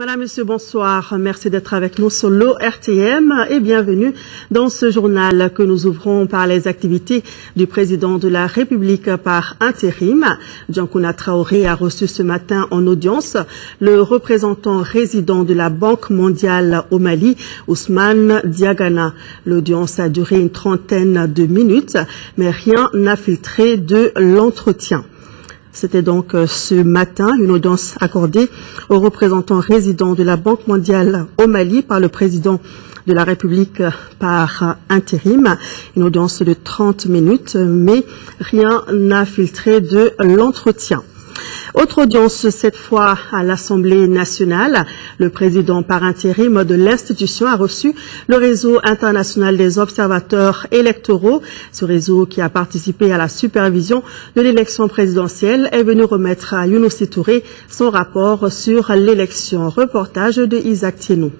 Madame, Monsieur, bonsoir. Merci d'être avec nous sur l'ORTM et bienvenue dans ce journal que nous ouvrons par les activités du président de la République par intérim. Djankouna Traoré a reçu ce matin en audience le représentant résident de la Banque mondiale au Mali, Ousmane Diagana. L'audience a duré une trentaine de minutes, mais rien n'a filtré de l'entretien. C'était donc ce matin une audience accordée aux représentants résidents de la Banque mondiale au Mali par le président de la République par intérim. Une audience de 30 minutes, mais rien n'a filtré de l'entretien. Autre audience, cette fois à l'Assemblée nationale. Le président par intérim de l'institution a reçu le réseau international des observateurs électoraux. Ce réseau, qui a participé à la supervision de l'élection présidentielle, est venu remettre à Younousi Touré son rapport sur l'élection. Reportage de Isaac Thienou.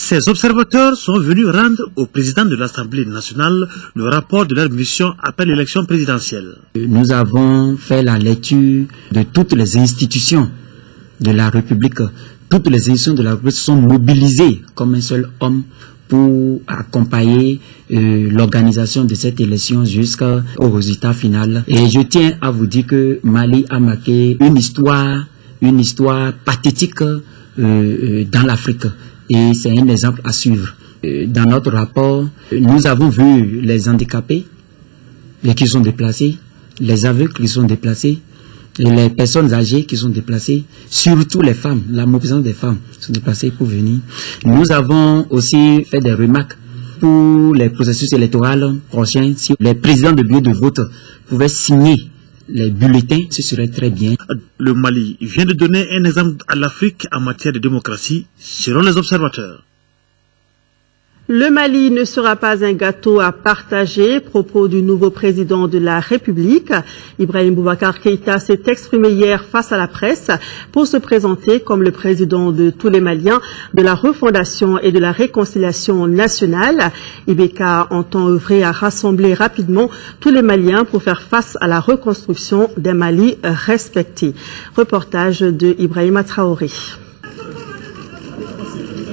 Ces observateurs sont venus rendre au président de l'Assemblée nationale le rapport de leur mission après l'élection présidentielle. Nous avons fait la lecture de toutes les institutions de la République. Toutes les institutions de la République sont mobilisées comme un seul homme pour accompagner l'organisation de cette élection jusqu'au résultat final. Et je tiens à vous dire que Mali a marqué une histoire pathétique dans l'Afrique. Et c'est un exemple à suivre. Dans notre rapport, nous avons vu les handicapés qui sont déplacés, les aveugles qui sont déplacés, les personnes âgées qui sont déplacées, surtout les femmes, la mobilisation des femmes sont déplacées pour venir. Nous avons aussi fait des remarques pour les processus électoraux prochains. Si les présidents de bureaux de vote pouvaient signer les bulletins, ce serait très bien. Le Mali vient de donner un exemple à l'Afrique en matière de démocratie, selon les observateurs. Le Mali ne sera pas un gâteau à partager. Propos du nouveau président de la République. Ibrahim Boubacar Keïta s'est exprimé hier face à la presse pour se présenter comme le président de tous les Maliens, de la refondation et de la réconciliation nationale. IBK entend œuvrer à rassembler rapidement tous les Maliens pour faire face à la reconstruction d'un Mali respecté. Reportage de Ibrahima Traoré.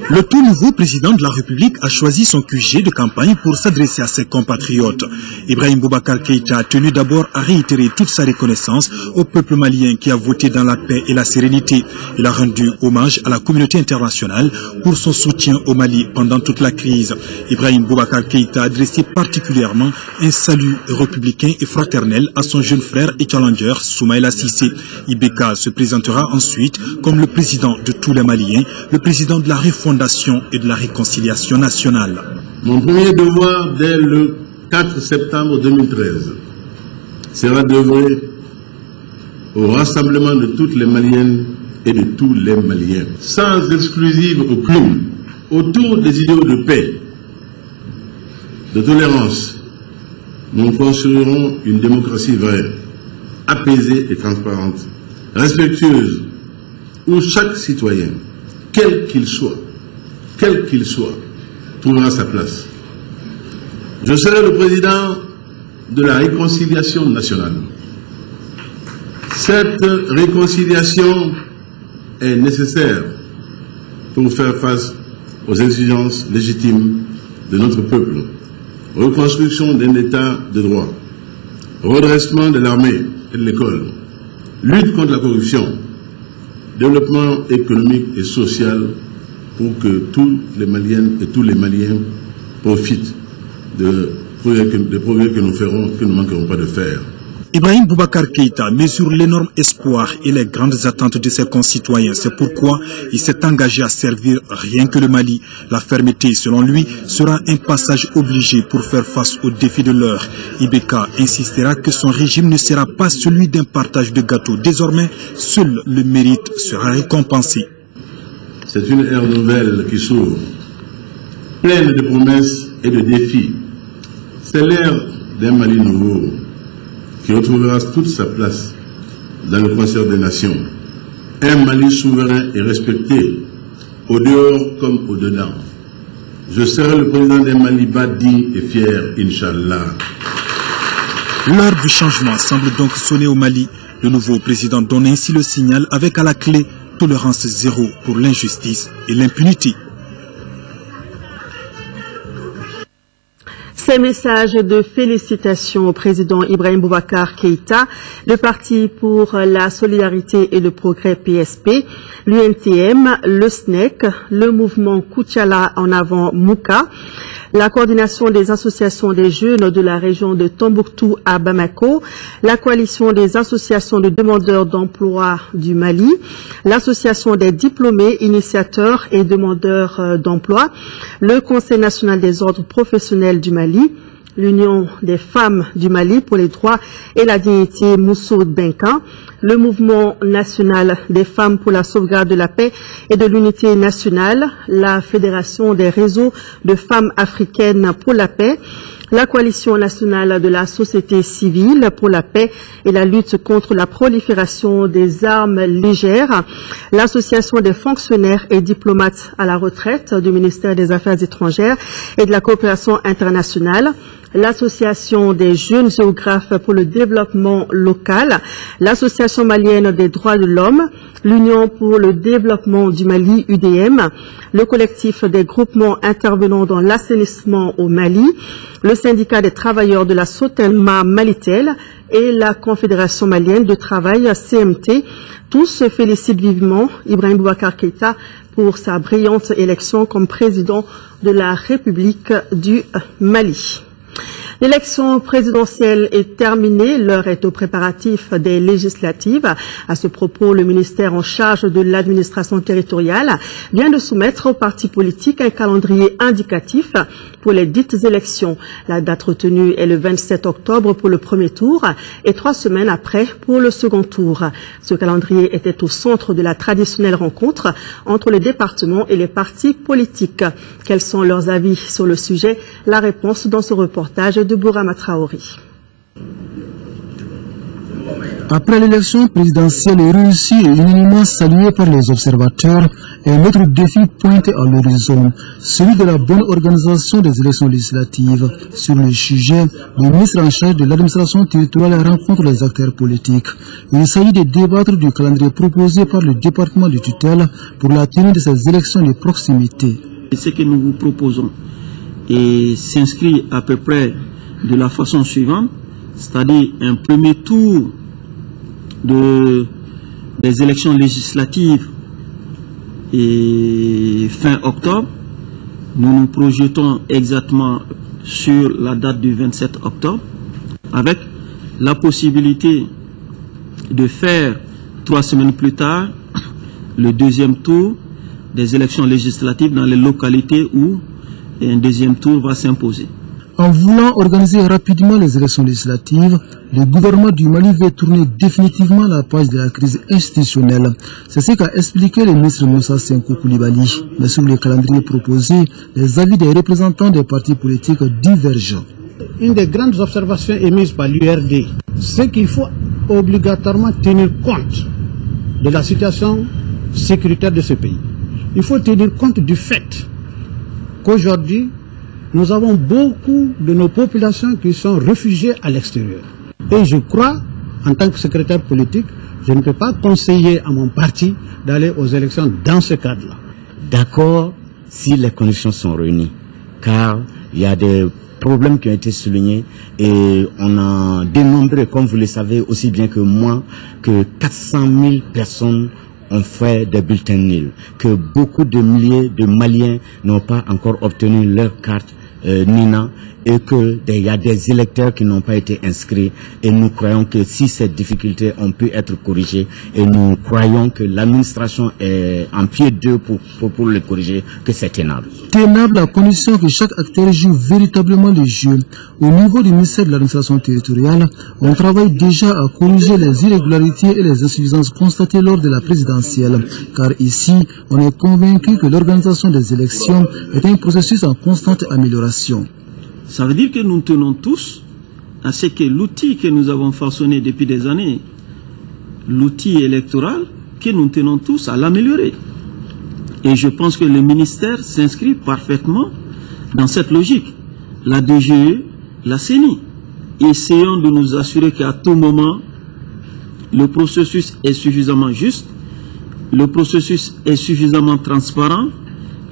Le tout nouveau président de la République a choisi son QG de campagne pour s'adresser à ses compatriotes. Ibrahim Boubacar Keïta a tenu d'abord à réitérer toute sa reconnaissance au peuple malien qui a voté dans la paix et la sérénité. Il a rendu hommage à la communauté internationale pour son soutien au Mali pendant toute la crise. Ibrahim Boubacar Keïta a adressé particulièrement un salut républicain et fraternel à son jeune frère et challenger Soumaïla Cissé. IBK se présentera ensuite comme le président de tous les Maliens, le président de la refondation et de la réconciliation nationale. Mon premier devoir dès le 4 septembre 2013 sera d'œuvrer au rassemblement de toutes les Maliennes et de tous les Maliens, sans exclusive aucune, autour des idéaux de paix, de tolérance. Nous construirons une démocratie vraie, apaisée et transparente, respectueuse, où chaque citoyen, quel qu'il soit, trouvera sa place. Je serai le président de la réconciliation nationale. Cette réconciliation est nécessaire pour faire face aux exigences légitimes de notre peuple. Reconstruction d'un État de droit, redressement de l'armée et de l'école, lutte contre la corruption, développement économique et social pour que tous les Maliennes et tous les Maliens profitent des progrès que nous ferons, que nous ne manquerons pas de faire. Ibrahim Boubacar Keïta mesure l'énorme espoir et les grandes attentes de ses concitoyens. C'est pourquoi il s'est engagé à servir rien que le Mali. La fermeté, selon lui, sera un passage obligé pour faire face aux défis de l'heure. IBK insistera que son régime ne sera pas celui d'un partage de gâteaux. Désormais, seul le mérite sera récompensé. C'est une ère nouvelle qui s'ouvre, pleine de promesses et de défis. C'est l'ère d'un Mali nouveau qui retrouvera toute sa place dans le concert des nations. Un Mali souverain et respecté, au dehors comme au dedans. Je serai le président d'un Mali digne et fier, Inch'Allah. L'heure du changement semble donc sonner au Mali. Le nouveau président donne ainsi le signal avec à la clé tolérance zéro pour l'injustice et l'impunité. Ces messages de félicitations au président Ibrahim Boubacar Keïta, le Parti pour la solidarité et le progrès PSP, l'UNTM, le SNEC, le mouvement Koutiala en avant Mouka, la coordination des associations des jeunes de la région de Tombouctou à Bamako, la coalition des associations de demandeurs d'emploi du Mali, l'association des diplômés, initiateurs et demandeurs d'emploi, le Conseil national des ordres professionnels du Mali, l'Union des femmes du Mali pour les droits et la dignité Mousso Benkan, le mouvement national des femmes pour la sauvegarde de la paix et de l'unité nationale, la Fédération des réseaux de femmes africaines pour la paix, la coalition nationale de la société civile pour la paix et la lutte contre la prolifération des armes légères, l'association des fonctionnaires et diplomates à la retraite du ministère des Affaires étrangères et de la coopération internationale, l'association des jeunes géographes pour le développement local, l'association malienne des droits de l'homme, l'Union pour le développement du Mali, UDM, le collectif des groupements intervenant dans l'assainissement au Mali, le syndicat des travailleurs de la Sotelma Malitel et la Confédération malienne de travail CMT. Tous félicitent vivement Ibrahim Boubacar Keïta pour sa brillante élection comme président de la République du Mali. L'élection présidentielle est terminée, l'heure est aux préparatifs des législatives. À ce propos, le ministère en charge de l'administration territoriale vient de soumettre aux partis politiques un calendrier indicatif pour les dites élections. La date retenue est le 27 octobre pour le premier tour et 3 semaines après pour le second tour. Ce calendrier était au centre de la traditionnelle rencontre entre les départements et les partis politiques. Quels sont leurs avis sur le sujet? La réponse dans ce reportage de Bourama Traoré. Après l'élection présidentielle réussie et unanimement saluée par les observateurs, un autre défi pointe à l'horizon, celui de la bonne organisation des élections législatives. Sur le sujet, le ministre en charge de l'administration territoriale rencontre les acteurs politiques. Il s'agit de débattre du calendrier proposé par le département de tutelle pour la tenue de ces élections de proximité. Ce que nous vous proposons s'inscrit à peu près de la façon suivante, c'est-à-dire un premier tour des élections législatives et fin octobre. Nous nous projetons exactement sur la date du 27 octobre avec la possibilité de faire 3 semaines plus tard le deuxième tour des élections législatives dans les localités où un deuxième tour va s'imposer. En voulant organiser rapidement les élections législatives, le gouvernement du Mali veut tourner définitivement la page de la crise institutionnelle. C'est ce qu'a expliqué le ministre Moussa Senko Koulibaly. Mais sur le calendrier proposé, les avis des représentants des partis politiques divergent. Une des grandes observations émises par l'URD, c'est qu'il faut obligatoirement tenir compte de la situation sécuritaire de ce pays. Il faut tenir compte du fait qu'aujourd'hui, nous avons beaucoup de nos populations qui sont réfugiées à l'extérieur. Et je crois, en tant que secrétaire politique, je ne peux pas conseiller à mon parti d'aller aux élections dans ce cadre-là. D'accord si les conditions sont réunies, car il y a des problèmes qui ont été soulignés et on a dénombré, comme vous le savez aussi bien que moi, que 400 000 personnes ont fait des bulletins nuls, que beaucoup de milliers de Maliens n'ont pas encore obtenu leur carte Nina et qu'il y a des électeurs qui n'ont pas été inscrits et nous croyons que si ces difficultés ont pu être corrigées et nous croyons que l'administration est en pied d'eux pour les corriger, que c'est tenable. Tenable à condition que chaque acteur joue véritablement le jeu. Au niveau du ministère de l'administration territoriale, on travaille déjà à corriger les irrégularités et les insuffisances constatées lors de la présidentielle. Car ici, on est convaincu que l'organisation des élections est un processus en constante amélioration. Ça veut dire que nous tenons tous à ce que l'outil que nous avons façonné depuis des années, l'outil électoral, que nous tenons tous à l'améliorer. Et je pense que le ministère s'inscrit parfaitement dans cette logique. La DGE, la CENI. Essayons de nous assurer qu'à tout moment, le processus est suffisamment juste le processus est suffisamment transparent,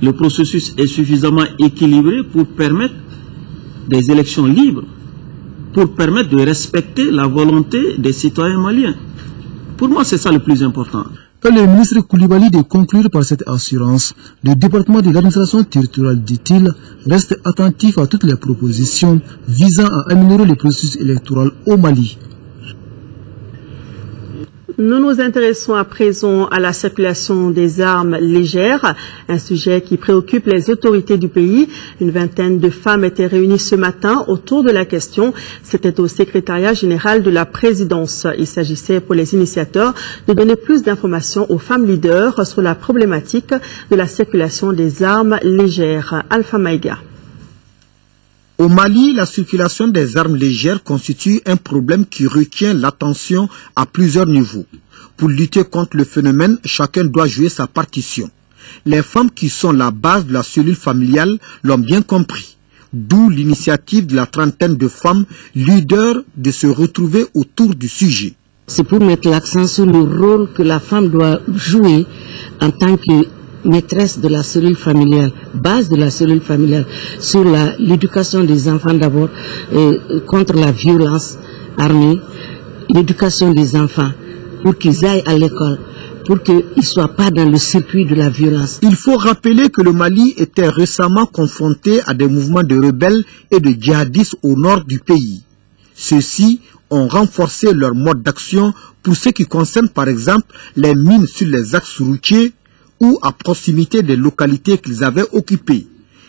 le processus est suffisamment équilibré pour permettre des élections libres, pour permettre de respecter la volonté des citoyens maliens. Pour moi, c'est ça le plus important. Quand le ministre Koulibaly de conclure par cette assurance, le département de l'administration territoriale, dit-il, reste attentif à toutes les propositions visant à améliorer le processus électoral au Mali. Nous nous intéressons à présent à la circulation des armes légères, un sujet qui préoccupe les autorités du pays. Une vingtaine de femmes étaient réunies ce matin autour de la question. C'était au secrétariat général de la présidence. Il s'agissait pour les initiateurs de donner plus d'informations aux femmes leaders sur la problématique de la circulation des armes légères. Alpha Maïga. Au Mali, la circulation des armes légères constitue un problème qui retient l'attention à plusieurs niveaux. Pour lutter contre le phénomène, chacun doit jouer sa partition. Les femmes qui sont la base de la cellule familiale l'ont bien compris. D'où l'initiative de la trentaine de femmes leaders de se retrouver autour du sujet. C'est pour mettre l'accent sur le rôle que la femme doit jouer en tant que maîtresse de la cellule familiale, base de la cellule familiale, sur l'éducation des enfants d'abord, contre la violence armée, l'éducation des enfants, pour qu'ils aillent à l'école, pour qu'ils ne soient pas dans le circuit de la violence. Il faut rappeler que le Mali était récemment confronté à des mouvements de rebelles et de djihadistes au nord du pays. Ceux-ci ont renforcé leur mode d'action pour ce qui concerne par exemple les mines sur les axes routiers, ou à proximité des localités qu'ils avaient occupées.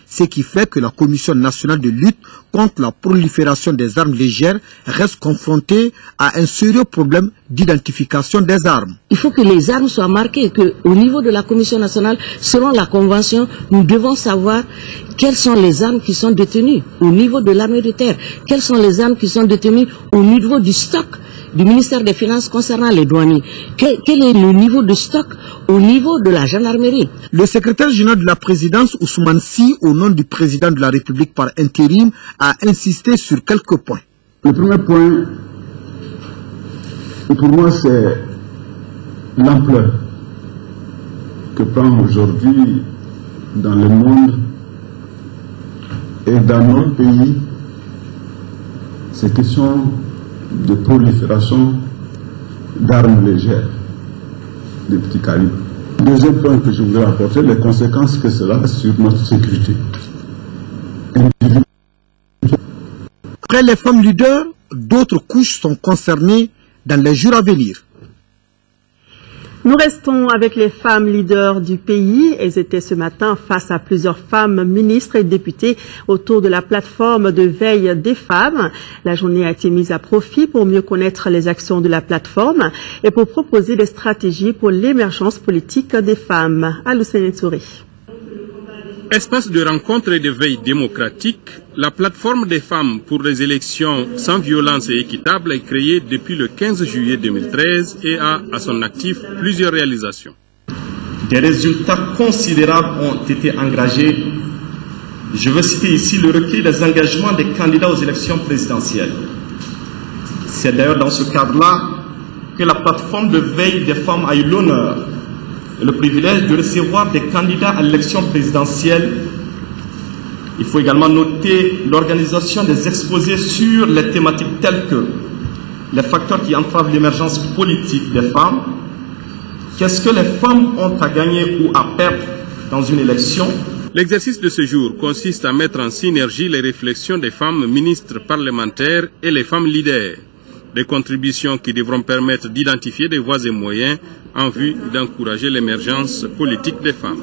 Ce qui fait que la Commission nationale de lutte contre la prolifération des armes légères reste confrontée à un sérieux problème d'identification des armes. Il faut que les armes soient marquées, qu'au niveau de la Commission nationale, selon la Convention, nous devons savoir quelles sont les armes qui sont détenues au niveau de l'armée de terre, quelles sont les armes qui sont détenues au niveau du stock du ministère des Finances concernant les douaniers. Quel est le niveau de stock au niveau de la gendarmerie? Le secrétaire général de la présidence, Ousmane Sy, au nom du président de la République par intérim, a insisté sur quelques points. Le premier point, pour moi, c'est l'ampleur que prend aujourd'hui dans le monde et dans notre pays ces questions de prolifération d'armes légères de petit calibre. Deuxième point que je voudrais apporter, les conséquences que cela a sur notre sécurité. Après les femmes leaders, d'autres couches sont concernées dans les jours à venir. Nous restons avec les femmes leaders du pays. Elles étaient ce matin face à plusieurs femmes ministres et députées autour de la plateforme de veille des femmes. La journée a été mise à profit pour mieux connaître les actions de la plateforme et pour proposer des stratégies pour l'émergence politique des femmes. Aloussene Touré. Espace de rencontre et de veille démocratique, la plateforme des femmes pour les élections sans violence et équitable est créée depuis le 15 juillet 2013 et a à son actif plusieurs réalisations. Des résultats considérables ont été engagés. Je veux citer ici le recueil des engagements des candidats aux élections présidentielles. C'est d'ailleurs dans ce cadre-là que la plateforme de veille des femmes a eu l'honneur et le privilège de recevoir des candidats à l'élection présidentielle. Il faut également noter l'organisation des exposés sur les thématiques telles que les facteurs qui entravent l'émergence politique des femmes, qu'est-ce que les femmes ont à gagner ou à perdre dans une élection. L'exercice de ce jour consiste à mettre en synergie les réflexions des femmes ministres parlementaires et les femmes leaders, des contributions qui devront permettre d'identifier des voies et moyens en vue d'encourager l'émergence politique des femmes.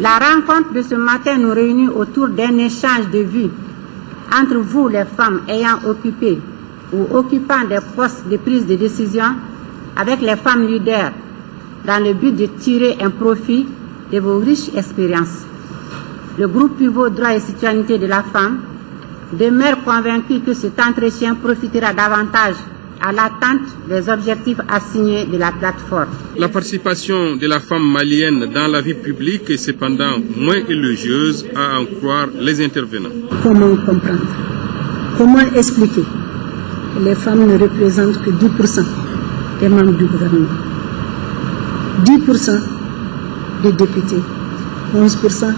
La rencontre de ce matin nous réunit autour d'un échange de vues entre vous, les femmes ayant occupé ou occupant des postes de prise de décision, avec les femmes leaders, dans le but de tirer un profit de vos riches expériences. Le groupe pivot droit et citoyenneté de la femme demeure convaincu que cet entretien profitera davantage à l'atteinte des objectifs assignés de la plateforme. La participation de la femme malienne dans la vie publique est cependant moins élogieuse à en croire les intervenants. Comment comprendre? Comment expliquer que les femmes ne représentent que 10% des membres du gouvernement? 10% des députés, 11%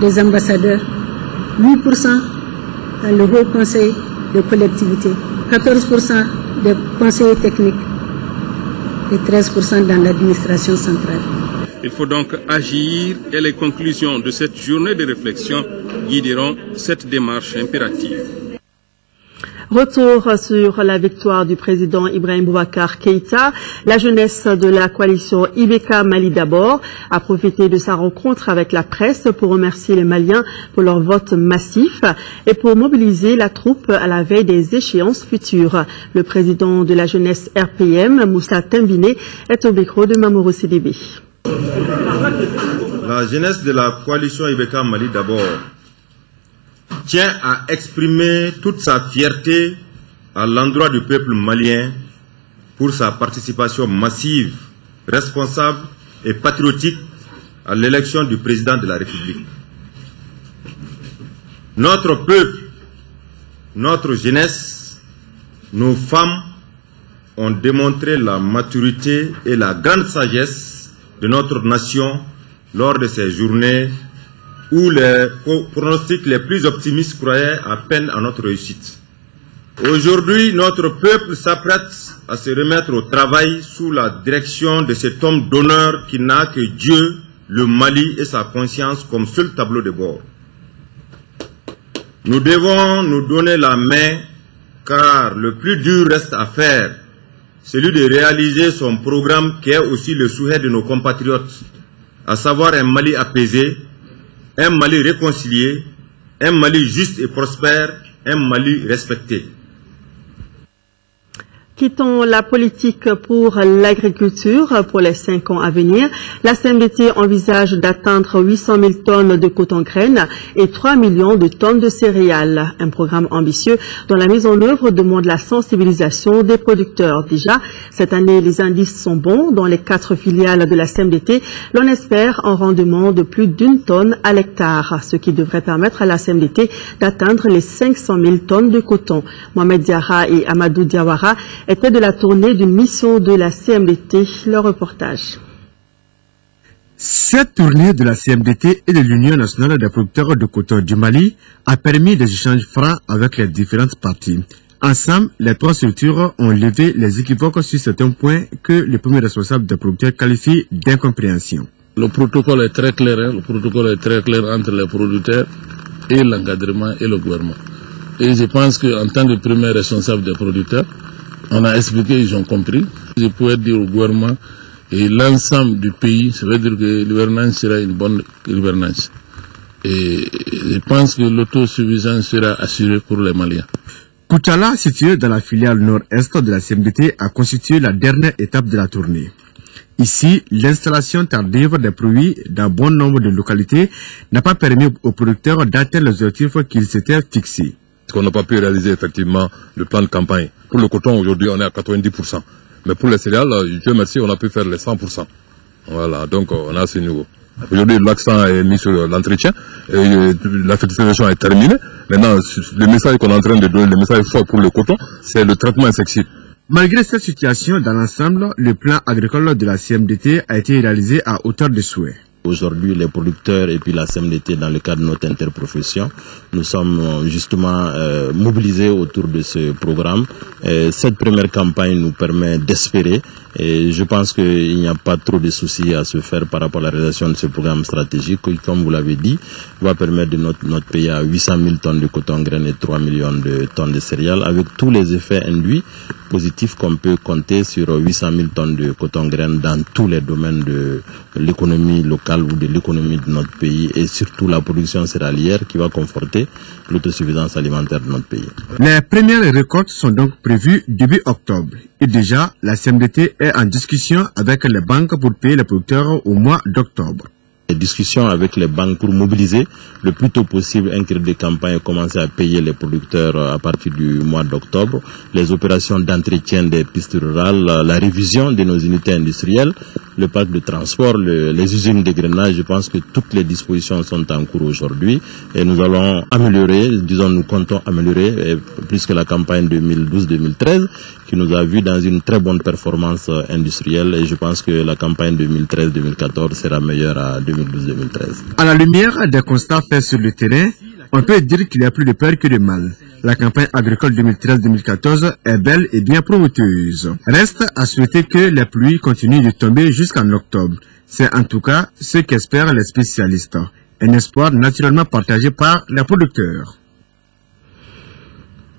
des ambassadeurs, 8% dans le Haut Conseil des collectivités, 14% des conseillers techniques et 13% dans l'administration centrale. Il faut donc agir et les conclusions de cette journée de réflexion guideront cette démarche impérative. Retour sur la victoire du président Ibrahim Boubacar Keïta. La jeunesse de la coalition Ibeka Mali d'abord a profité de sa rencontre avec la presse pour remercier les Maliens pour leur vote massif et pour mobiliser la troupe à la veille des échéances futures. Le président de la jeunesse RPM, Moussa Tembine, est au micro de Mamoru Sidibé. La jeunesse de la coalition Ibeka Mali d'abord tient à exprimer toute sa fierté à l'endroit du peuple malien pour sa participation massive, responsable et patriotique à l'élection du président de la République. Notre peuple, notre jeunesse, nos femmes ont démontré la maturité et la grande sagesse de notre nation lors de ces journées où les pronostics les plus optimistes croyaient à peine à notre réussite. Aujourd'hui, notre peuple s'apprête à se remettre au travail sous la direction de cet homme d'honneur qui n'a que Dieu, le Mali et sa conscience comme seul tableau de bord. Nous devons nous donner la main car le plus dur reste à faire, celui de réaliser son programme qui est aussi le souhait de nos compatriotes, à savoir un Mali apaisé, un Mali réconcilié, un Mali juste et prospère, un Mali respecté. Quittons la politique pour l'agriculture pour les 5 ans à venir. La CMDT envisage d'atteindre 800 000 tonnes de coton-graines et 3 millions de tonnes de céréales. Un programme ambitieux dont la mise en œuvre demande la sensibilisation des producteurs. Déjà, cette année, les indices sont bons. Dans les 4 filiales de la CMDT, l'on espère un rendement de plus d'1 tonne à l'hectare, ce qui devrait permettre à la CMDT d'atteindre les 500 000 tonnes de coton. Mohamed Diarra et Amadou Diawara était de la tournée d'une mission de la CMDT. Leur reportage. Cette tournée de la CMDT et de l'Union nationale des producteurs de coton du Mali a permis des échanges francs avec les différentes parties. Ensemble, les 3 structures ont levé les équivoques sur certains points que le premier responsable des producteurs qualifie d'incompréhension. Le protocole est très clair, le protocole est très clair entre les producteurs et l'encadrement et le gouvernement. Et je pense qu'en tant que premier responsable des producteurs, on a expliqué, ils ont compris. Je pourrais dire au gouvernement et l'ensemble du pays, ça veut dire que la gouvernance sera une bonne gouvernance. Et je pense que l'autosuffisance sera assurée pour les Maliens. Koutchala, situé dans la filiale nord-est de la CMDT, a constitué la dernière étape de la tournée. Ici, l'installation tardive des produits dans bon nombre de localités n'a pas permis aux producteurs d'atteindre les objectifs qu'ils s'étaient fixés. On n'a pas pu réaliser effectivement le plan de campagne. Pour le coton, aujourd'hui, on est à 90%. Mais pour les céréales, Dieu merci, on a pu faire les 100%. Voilà, donc on a ce niveau. Aujourd'hui, l'accent est mis sur l'entretien et la fertilisation est terminée. Maintenant, le message qu'on est en train de donner, le message fort pour le coton, c'est le traitement insecticide. Malgré cette situation, dans l'ensemble, le plan agricole de la CMDT a été réalisé à hauteur de souhait. Aujourd'hui, les producteurs et puis la CMDT, dans le cadre de notre interprofession, nous sommes justement mobilisés autour de ce programme. Cette première campagne nous permet d'espérer et je pense qu'il n'y a pas trop de soucis à se faire par rapport à la réalisation de ce programme stratégique qui, comme vous l'avez dit, va permettre de notre pays à 800 000 tonnes de coton-graines et 3 millions de tonnes de céréales avec tous les effets induits positifs qu'on peut compter sur 800 000 tonnes de coton-graines dans tous les domaines de l'économie locale ou de l'économie de notre pays et surtout la production céréalière qui va conforter l'autosuffisance alimentaire de notre pays. Les premières récoltes sont donc prévues début octobre et déjà la CMDT est en discussion avec les banques pour payer les producteurs au mois d'octobre. Les discussions avec les banques pour mobiliser le plus tôt possible un crédit de campagne et commencer à payer les producteurs à partir du mois d'octobre. Les opérations d'entretien des pistes rurales, la révision de nos unités industrielles le parc de transport, les usines de grainage. Je pense que toutes les dispositions sont en cours aujourd'hui et nous allons améliorer, nous comptons améliorer plus que la campagne 2012-2013 qui nous a vu dans une très bonne performance industrielle et je pense que la campagne 2013-2014 sera meilleure à 2012-2013. À la lumière des constats faits sur le terrain, on peut dire qu'il y a plus de peur que de mal. La campagne agricole 2013-2014 est belle et bien prometteuse. Reste à souhaiter que les pluies continuent de tomber jusqu'en octobre. C'est en tout cas ce qu'espèrent les spécialistes. Un espoir naturellement partagé par les producteurs.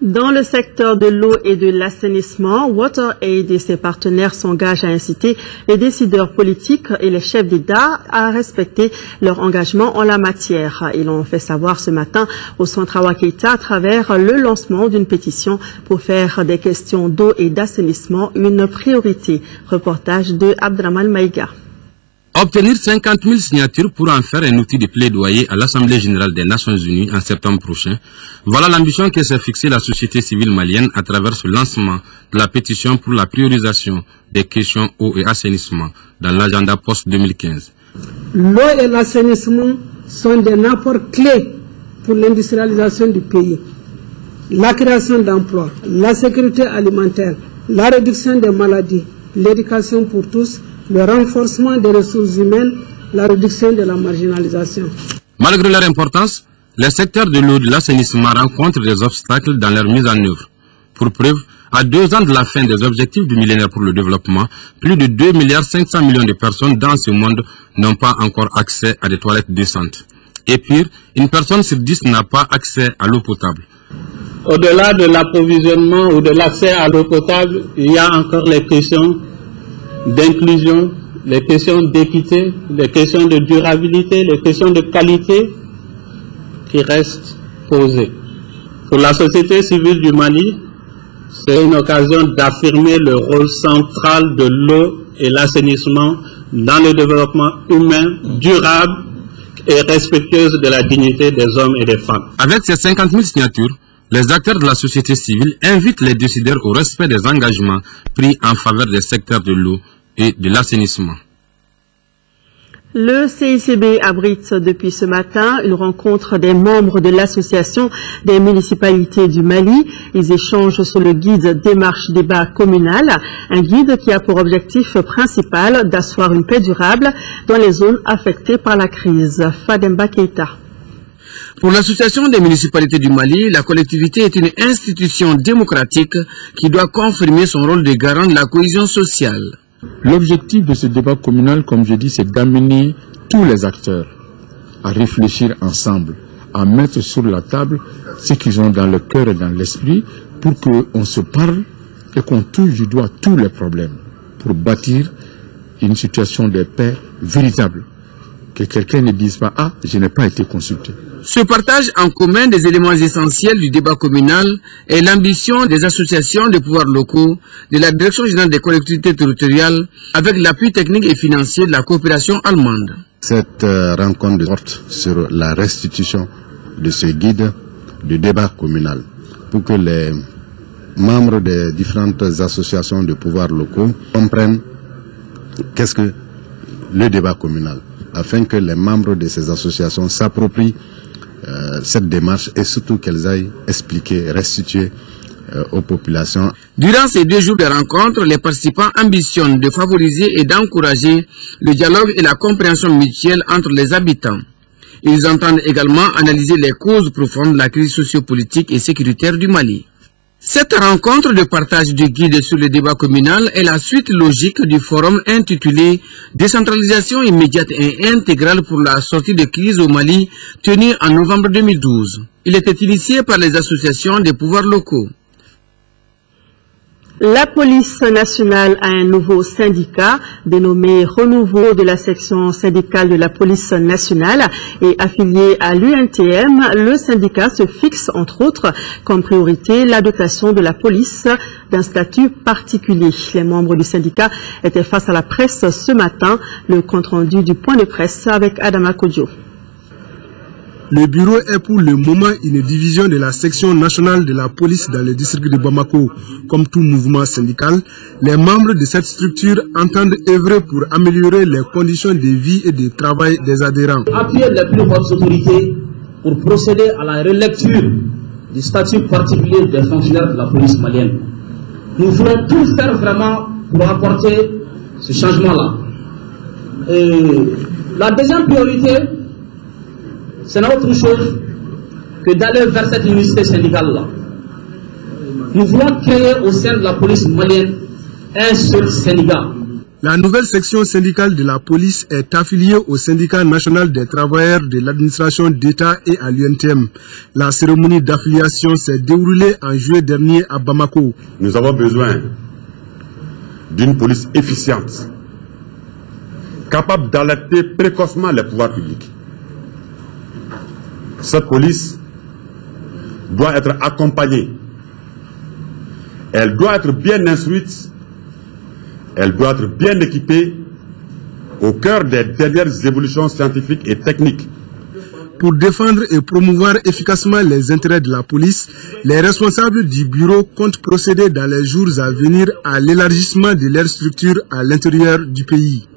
Dans le secteur de l'eau et de l'assainissement, WaterAid et ses partenaires s'engagent à inciter les décideurs politiques et les chefs d'État à respecter leur engagement en la matière. Ils l'ont fait savoir ce matin au centre Awa Keita à travers le lancement d'une pétition pour faire des questions d'eau et d'assainissement une priorité. Reportage de Abdraman Maïga. Obtenir 50 000 signatures pour en faire un outil de plaidoyer à l'Assemblée générale des Nations unies en septembre prochain, voilà l'ambition que s'est fixée la société civile malienne à travers ce lancement de la pétition pour la priorisation des questions eau et assainissement dans l'agenda post-2015. L'eau et l'assainissement sont des apports clés pour l'industrialisation du pays. La création d'emplois, la sécurité alimentaire, la réduction des maladies, l'éducation pour tous, le renforcement des ressources humaines, la réduction de la marginalisation. Malgré leur importance, les secteurs de l'eau et de l'assainissement rencontrent des obstacles dans leur mise en œuvre. Pour preuve, à 2 ans de la fin des objectifs du millénaire pour le développement, plus de 2,5 milliards de personnes dans ce monde n'ont pas encore accès à des toilettes décentes. Et pire, une personne sur 10 n'a pas accès à l'eau potable. Au-delà de l'approvisionnement ou de l'accès à l'eau potable, il y a encore les questions d'inclusion, les questions d'équité, les questions de durabilité, les questions de qualité qui restent posées. Pour la société civile du Mali, c'est une occasion d'affirmer le rôle central de l'eau et l'assainissement dans le développement humain, durable et respectueuse de la dignité des hommes et des femmes. Avec ces 50 000 signatures, les acteurs de la société civile invitent les décideurs au respect des engagements pris en faveur des secteurs de l'eau et de l'assainissement. Le CICB abrite depuis ce matin une rencontre des membres de l'association des municipalités du Mali. Ils échangent sur le guide démarche débat communal, un guide qui a pour objectif principal d'asseoir une paix durable dans les zones affectées par la crise. Fademba Keita. Pour l'association des municipalités du Mali, la collectivité est une institution démocratique qui doit confirmer son rôle de garant de la cohésion sociale. L'objectif de ce débat communal, comme je dis, c'est d'amener tous les acteurs à réfléchir ensemble, à mettre sur la table ce qu'ils ont dans le cœur et dans l'esprit pour qu'on se parle et qu'on touche du doigt tous les problèmes pour bâtir une situation de paix véritable. Que quelqu'un ne dise pas « Ah, je n'ai pas été consulté ». Ce partage en commun des éléments essentiels du débat communal est l'ambition des associations de pouvoirs locaux, de la Direction générale des collectivités territoriales, avec l'appui technique et financier de la coopération allemande. Cette rencontre porte sur la restitution de ce guide de débat communal pour que les membres des différentes associations de pouvoirs locaux comprennent qu'est-ce que le débat communal, afin que les membres de ces associations s'approprient cette démarche et surtout qu'elles aillent expliquer, restituer aux populations. Durant ces 2 jours de rencontre, les participants ambitionnent de favoriser et d'encourager le dialogue et la compréhension mutuelle entre les habitants. Ils entendent également analyser les causes profondes de la crise sociopolitique et sécuritaire du Mali. Cette rencontre de partage du guide sur le débat communal est la suite logique du forum intitulé « Décentralisation immédiate et intégrale pour la sortie de crise au Mali » tenu en novembre 2012. Il était initié par les associations des pouvoirs locaux. La police nationale a un nouveau syndicat dénommé Renouveau de la section syndicale de la police nationale et affilié à l'UNTM. Le syndicat se fixe entre autres comme priorité la dotation de la police d'un statut particulier. Les membres du syndicat étaient face à la presse ce matin. Le compte rendu du point de presse avec Adama Kodjo. Le bureau est pour le moment une division de la section nationale de la police dans le district de Bamako. Comme tout mouvement syndical, les membres de cette structure entendent œuvrer pour améliorer les conditions de vie et de travail des adhérents. Appuyer les plus hautes autorités pour procéder à la relecture du statut particulier des fonctionnaires de la police malienne. Nous voulons tout faire vraiment pour apporter ce changement-là. La deuxième priorité, c'est autre chose que d'aller vers cette unicité syndicale-là. Nous voulons créer au sein de la police malienne un seul syndicat. La nouvelle section syndicale de la police est affiliée au syndicat national des travailleurs de l'administration d'État et à l'UNTM. La cérémonie d'affiliation s'est déroulée en juillet dernier à Bamako. Nous avons besoin d'une police efficiente, capable d'alerter précocement les pouvoirs publics. Cette police doit être accompagnée. Elle doit être bien instruite. Elle doit être bien équipée au cœur des dernières évolutions scientifiques et techniques. Pour défendre et promouvoir efficacement les intérêts de la police, les responsables du bureau comptent procéder dans les jours à venir à l'élargissement de leur structure à l'intérieur du pays.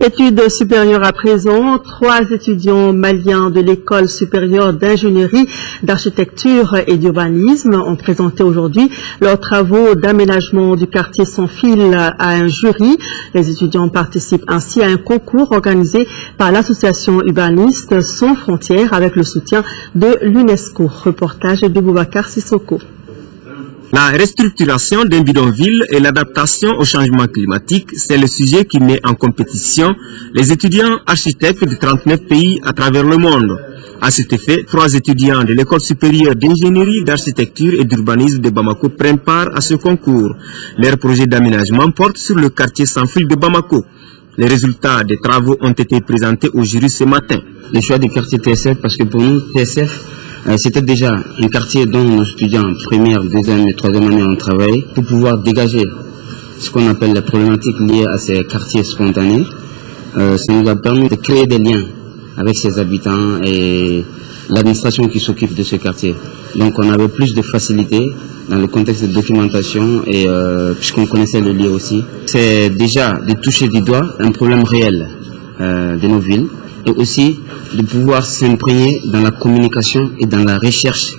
Études supérieures à présent, 3 étudiants maliens de l'école supérieure d'ingénierie, d'architecture et d'urbanisme ont présenté aujourd'hui leurs travaux d'aménagement du quartier sans fil à un jury. Les étudiants participent ainsi à un concours organisé par l'association urbaniste Sans Frontières avec le soutien de l'UNESCO. Reportage de Boubacar Sissoko. La restructuration d'un bidonville et l'adaptation au changement climatique, c'est le sujet qui met en compétition les étudiants architectes de 39 pays à travers le monde. À cet effet, 3 étudiants de l'école supérieure d'ingénierie, d'architecture et d'urbanisme de Bamako prennent part à ce concours. Leur projet d'aménagement porte sur le quartier sans fil de Bamako. Les résultats des travaux ont été présentés au jury ce matin. Le choix du quartier TSF, parce que pour nous, TSF, c'était déjà un quartier dont nos étudiants première, deuxième et troisième année ont travaillé pour pouvoir dégager ce qu'on appelle les problématiques liées à ces quartiers spontanés. Ça nous a permis de créer des liens avec ses habitants et l'administration qui s'occupe de ce quartier. Donc on avait plus de facilité dans le contexte de documentation et puisqu'on connaissait le lieu aussi. C'est déjà de toucher du doigt un problème réel de nos villes et aussi de pouvoir s'imprégner dans la communication et dans la recherche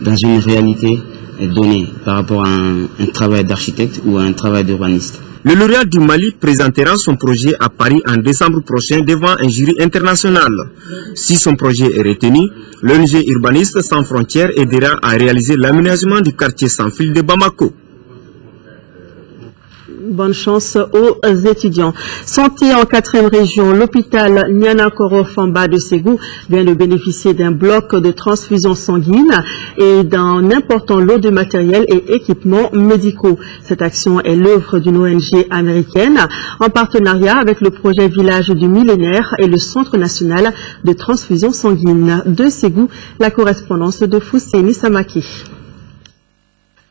dans une réalité donnée par rapport à un travail d'architecte ou à un travail d'urbaniste. Le lauréat du Mali présentera son projet à Paris en décembre prochain devant un jury international. Si son projet est retenu, l'ONG Urbaniste Sans Frontières aidera à réaliser l'aménagement du quartier sans fil de Bamako. Bonne chance aux étudiants. Santé en 4e région, l'hôpital Nianakoro Famba de Ségou vient de bénéficier d'un bloc de transfusion sanguine et d'un important lot de matériel et équipements médicaux. Cette action est l'œuvre d'une ONG américaine en partenariat avec le projet Village du Millénaire et le Centre national de transfusion sanguine de Ségou. La correspondance de Fousséni Samaki.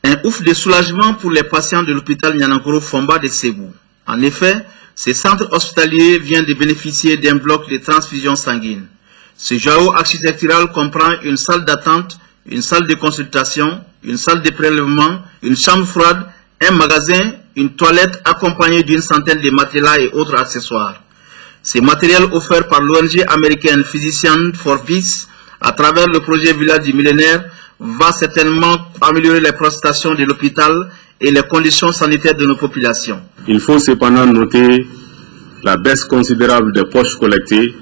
Un ouf de soulagement pour les patients de l'hôpital Nianakoro Famba de Ségou. En effet, ce centre hospitalier vient de bénéficier d'un bloc de transfusion sanguine. Ce joyau architectural comprend une salle d'attente, une salle de consultation, une salle de prélèvement, une chambre froide, un magasin, une toilette accompagnée d'une centaine de matelas et autres accessoires. Ces matériels offerts par l'ONG américaine Physicians for Peace à travers le projet Village du Millénaire va certainement améliorer les prestations de l'hôpital et les conditions sanitaires de nos populations. Il faut cependant noter la baisse considérable des poches collectées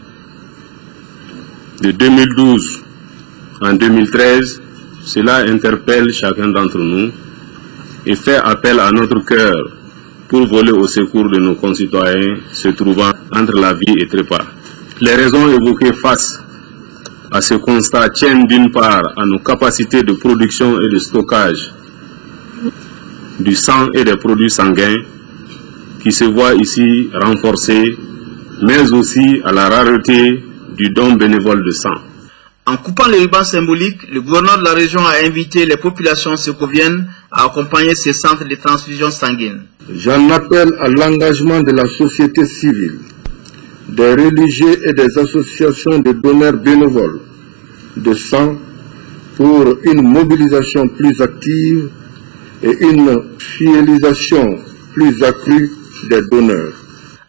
de 2012 en 2013. Cela interpelle chacun d'entre nous et fait appel à notre cœur pour voler au secours de nos concitoyens se trouvant entre la vie et trépas. Les raisons évoquées face à ce constat tiennent d'une part à nos capacités de production et de stockage du sang et des produits sanguins qui se voient ici renforcés, mais aussi à la rareté du don bénévole de sang. En coupant les rubans symboliques, le gouverneur de la région a invité les populations ségoviennes à accompagner ces centres de transfusion sanguine. J'en appelle à l'engagement de la société civile des religieux et des associations de donneurs bénévoles de sang pour une mobilisation plus active et une fidélisation plus accrue des donneurs.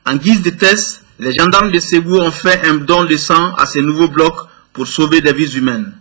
En guise de test, les gendarmes de Ségou ont fait un don de sang à ces nouveaux blocs pour sauver des vies humaines.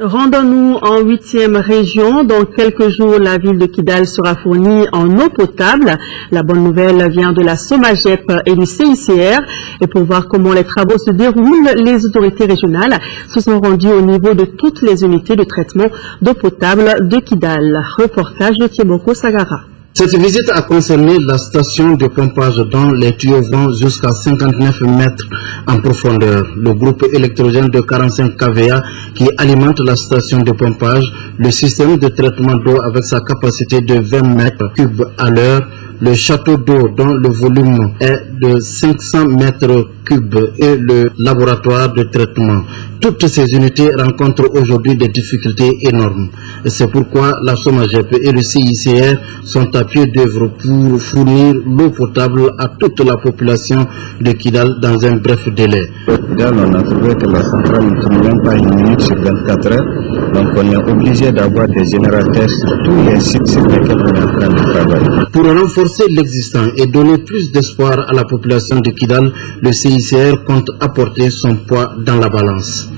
Rendons-nous en 8e région. Dans quelques jours, la ville de Kidal sera fournie en eau potable. La bonne nouvelle vient de la SOMAGEP et du CICR. Et pour voir comment les travaux se déroulent, les autorités régionales se sont rendues au niveau de toutes les unités de traitement d'eau potable de Kidal. Reportage de Thieboko Sagara. Cette visite a concerné la station de pompage dont les tuyaux vont jusqu'à 59 mètres en profondeur. Le groupe électrogène de 45 kVA qui alimente la station de pompage, le système de traitement d'eau avec sa capacité de 20 mètres cubes à l'heure, le château d'eau dont le volume est de 500 mètres cubes et le laboratoire de traitement. Toutes ces unités rencontrent aujourd'hui des difficultés énormes. C'est pourquoi la SOMAGEP et le CICR sont à pied d'œuvre pour fournir l'eau potable à toute la population de Kidal dans un bref délai. Kidal, on a trouvé que la centrale ne tourne même pas une minute sur 24 heures. Donc on est obligé d'avoir des générateurs sur tous les sites sur lesquels on est en train de travailler. Pour renforcer l'existant et donner plus d'espoir à la population de Kidal, le CICR compte apporter son poids dans la balance.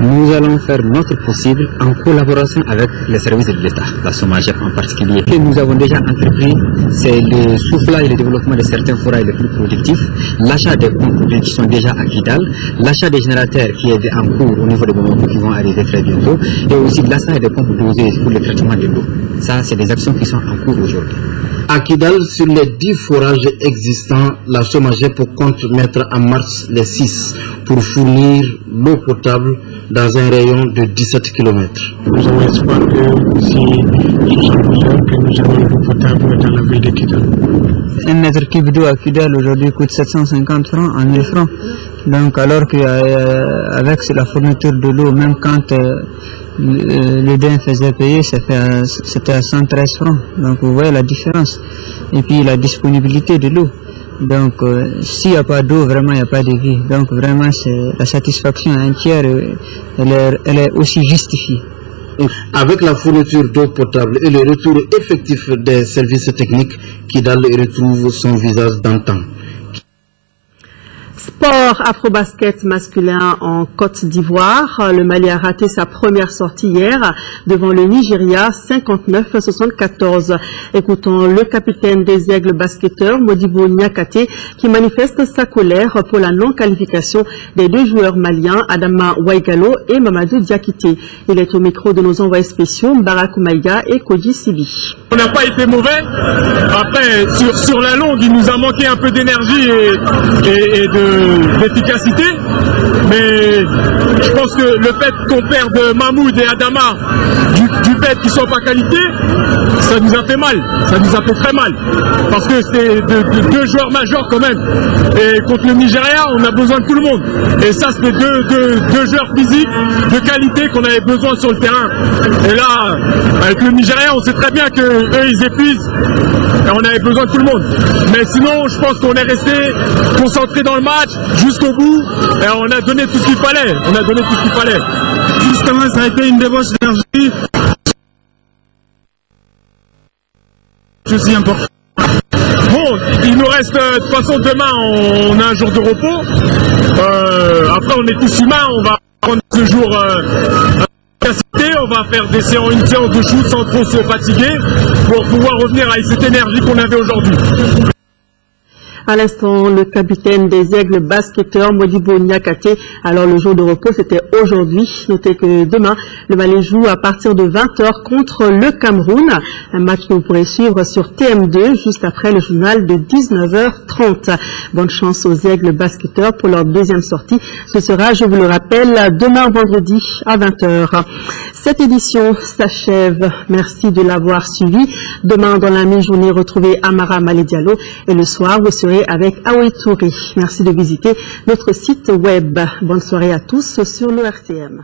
Nous allons faire notre possible en collaboration avec les services de l'État, la SOMAGEP en particulier. Ce que nous avons déjà entrepris, c'est le soufflage et le développement de certains forages les plus productifs, l'achat des pompes qui sont déjà à Kidal, l'achat des générateurs qui est en cours au niveau des Bamako qui vont arriver très bientôt, et aussi l'achat des pompes dosées pour le traitement de l'eau. Ça, c'est des actions qui sont en cours aujourd'hui. À Kidal, sur les 10 forages existants, la SOMAGEP compte mettre en marche les 6 pour fournir l'eau potable dans un rayon de 17 km. Nous avons espoir que si nous sommes plusieurs, que nous avons l'eau potable dans la ville de Kidal. Un mètre cube d'eau à Kidal aujourd'hui coûte 750 francs en 1000 francs. Donc alors qu'avec la fourniture de l'eau, même quand le DEN faisait payer, c'était à 113 francs. Donc vous voyez la différence. Et puis la disponibilité de l'eau. Donc s'il n'y a pas d'eau, vraiment il n'y a pas de vie. Donc vraiment la satisfaction entière, elle est aussi justifiée. Avec la fourniture d'eau potable et le retour effectif des services techniques, Kidal retrouve son visage d'antan. Sport afro-basket masculin en Côte d'Ivoire. Le Mali a raté sa première sortie hier devant le Nigeria 59-74. Écoutons le capitaine des Aigles basketteurs, Modibo Niakate, qui manifeste sa colère pour la non-qualification des 2 joueurs maliens, Adama Waigalo et Mamadou Diakité. Il est au micro de nos envoyés spéciaux, Mbarakou Maïga et Koji Sibi. On n'a pas été mauvais. Après, sur la longue, il nous a manqué un peu d'énergie et d'efficacité. Mais je pense que le fait qu'on perde Mahmoud et Adama, du fait qu'ils ne sont pas qualifiés, ça nous a fait mal. Ça nous a fait très mal. Parce que c'était 2 joueurs majeurs quand même. Et contre le Nigeria, on a besoin de tout le monde. Et ça, c'était deux joueurs physiques de qualité qu'on avait besoin sur le terrain. Et là, avec le Nigeria, on sait très bien qu'eux, ils épuisent. Et on avait besoin de tout le monde. Mais sinon, je pense qu'on est resté concentré dans le match jusqu'au bout. Et on a donné tout ce qu'il fallait. On a donné tout ce qu'il fallait. Justement, ça a été une débauche d'énergie. Aussi important. Bon, il nous reste, de toute façon, demain, on a un jour de repos. Après, on est tous humains. On va prendre ce jour... on va faire une séance de shoot sans trop se fatiguer pour pouvoir revenir avec cette énergie qu'on avait aujourd'hui. À l'instant, le capitaine des Aigles basketteurs, Modibo Niakate. Alors, le jour de repos, c'était aujourd'hui. Notez que demain, le Mali joue à partir de 20h contre le Cameroun. Un match que vous pourrez suivre sur TM2 juste après le journal de 19h30. Bonne chance aux Aigles basketteurs pour leur deuxième sortie. Ce sera, je vous le rappelle, demain vendredi à 20h. Cette édition s'achève. Merci de l'avoir suivi. Demain, dans la mi-journée, retrouvez Amara Maledialo. Et le soir, vous serez avec Aoi Touré. Merci de visiter notre site web. Bonne soirée à tous sur le RTM.